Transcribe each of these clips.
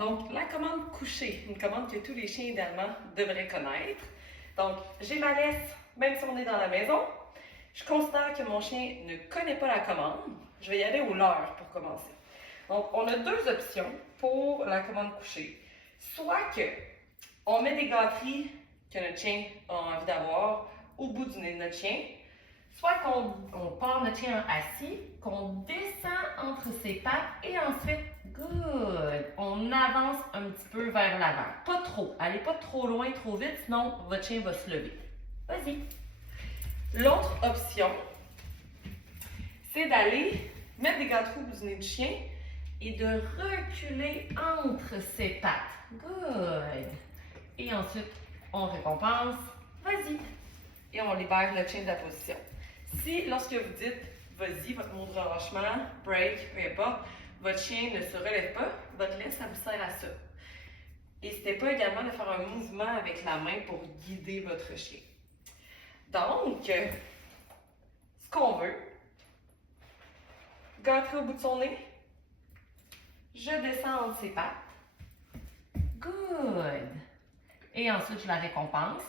Donc, la commande coucher, une commande que tous les chiens, idéalement, devraient connaître. Donc, j'ai ma laisse, même si on est dans la maison. Je considère que mon chien ne connaît pas la commande. Je vais y aller au leurre pour commencer. Donc, on a deux options pour la commande coucher. Soit que on met des gâteries que notre chien a envie d'avoir au bout du nez de notre chien, soit qu'on part notre chien assis, qu'on descend entre ses pattes et ensuite, good, on avance un petit peu vers l'avant. Pas trop, allez pas trop loin, trop vite, sinon votre chien va se lever. Vas-y. L'autre option, c'est d'aller mettre des gâteries au bout du nez du chien et de reculer entre ses pattes. Good. Et ensuite, on récompense. Vas-y. Et on libère le chien de la position. Si, lorsque vous dites vas-y, votre mot de relâchement, break, peu importe, votre chien ne se relève pas, votre laisse, ça vous sert à ça. N'hésitez pas également de faire un mouvement avec la main pour guider votre chien. Donc, ce qu'on veut, gâterie au bout de son nez, je descends entre ses pattes. Good. Et ensuite, je la récompense.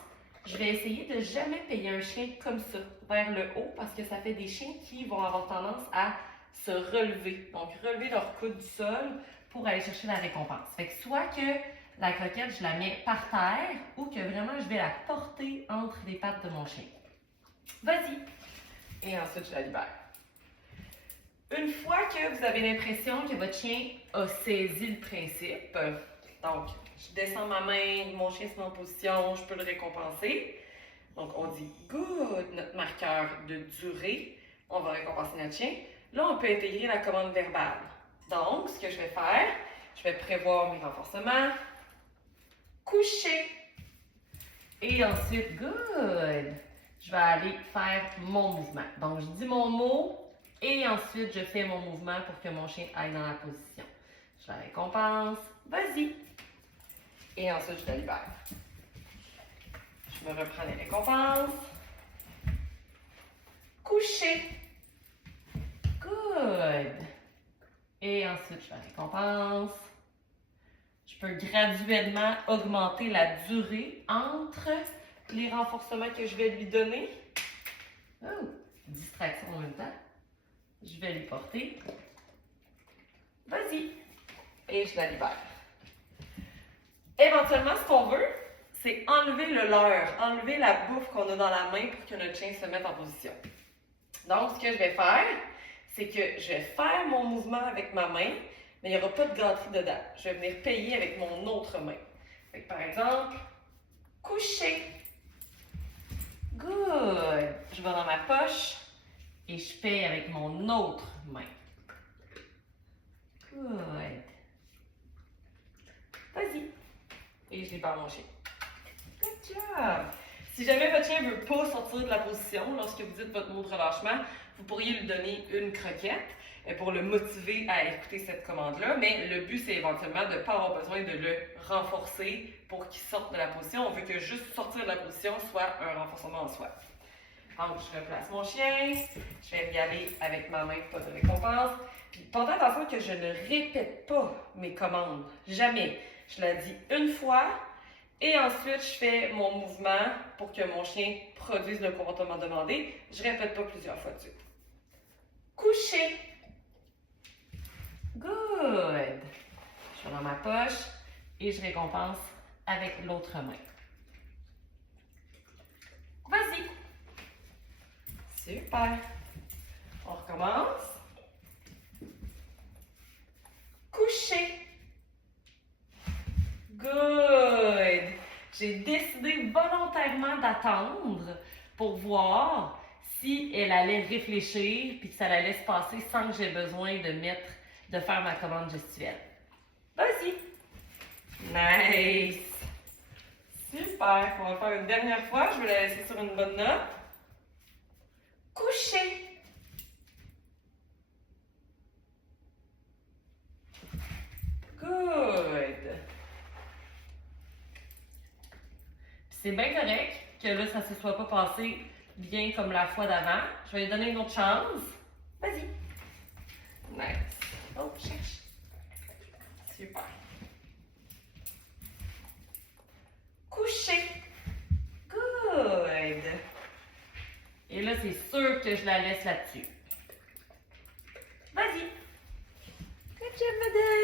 Je vais essayer de jamais payer un chien comme ça, vers le haut, parce que ça fait des chiens qui vont avoir tendance à se relever. Donc, relever leur coude du sol pour aller chercher la récompense. Fait que soit que la croquette, je la mets par terre, ou que vraiment, je vais la porter entre les pattes de mon chien. Vas-y. Et ensuite, je la libère. Une fois que vous avez l'impression que votre chien a saisi le principe, donc, je descends ma main, mon chien se met en position, je peux le récompenser. Donc, on dit good, notre marqueur de durée. On va récompenser notre chien. Là, on peut intégrer la commande verbale. Donc, ce que je vais faire, je vais prévoir mes renforcements. Coucher. Et ensuite, good. Je vais aller faire mon mouvement. Donc, je dis mon mot et ensuite, je fais mon mouvement pour que mon chien aille dans la position. Je la récompense. Vas-y. Et ensuite, je la libère. Je me reprends les récompenses. Coucher. Good. Et ensuite, je la récompense. Je peux graduellement augmenter la durée entre les renforcements que je vais lui donner. Oh, distraction en même temps. Je vais lui porter. Vas-y. Et je la libère. Éventuellement, ce qu'on veut, c'est enlever le leurre, enlever la bouffe qu'on a dans la main pour que notre chien se mette en position. Donc, ce que je vais faire, c'est que je vais faire mon mouvement avec ma main, mais il n'y aura pas de gâterie dedans. Je vais venir payer avec mon autre main. Fait que, par exemple, coucher. Good. Je vais dans ma poche et je paye avec mon autre main. Good. Vas-y. Et je libère mon chien. Good job! Si jamais votre chien ne veut pas sortir de la position lorsque vous dites votre mot de relâchement, vous pourriez lui donner une croquette pour le motiver à écouter cette commande-là. Mais le but, c'est éventuellement de ne pas avoir besoin de le renforcer pour qu'il sorte de la position. On veut que juste sortir de la position soit un renforcement en soi. Donc, je replace mon chien. Je vais y aller avec ma main, pas de récompense. Puis, portez attention que je ne répète pas mes commandes. Jamais. Je la dis une fois et ensuite, je fais mon mouvement pour que mon chien produise le comportement demandé. Je ne répète pas plusieurs fois de suite. Coucher. Good. Je vais dans ma poche et je récompense avec l'autre main. Vas-y. Super. On recommence. Coucher. Good! J'ai décidé volontairement d'attendre pour voir si elle allait réfléchir puis que ça allait se passer sans que j'ai besoin de faire ma commande gestuelle. Vas-y! Nice! Super! On va faire une dernière fois. Je vais la laisser sur une bonne note. Coucher! Good! C'est bien correct que là, ça ne se soit pas passé bien comme la fois d'avant. Je vais lui donner une autre chance. Vas-y. Nice. Oh, cherche. Super. coucher. Good. Et là, c'est sûr que je la laisse là-dessus. Vas-y. Good job, madame.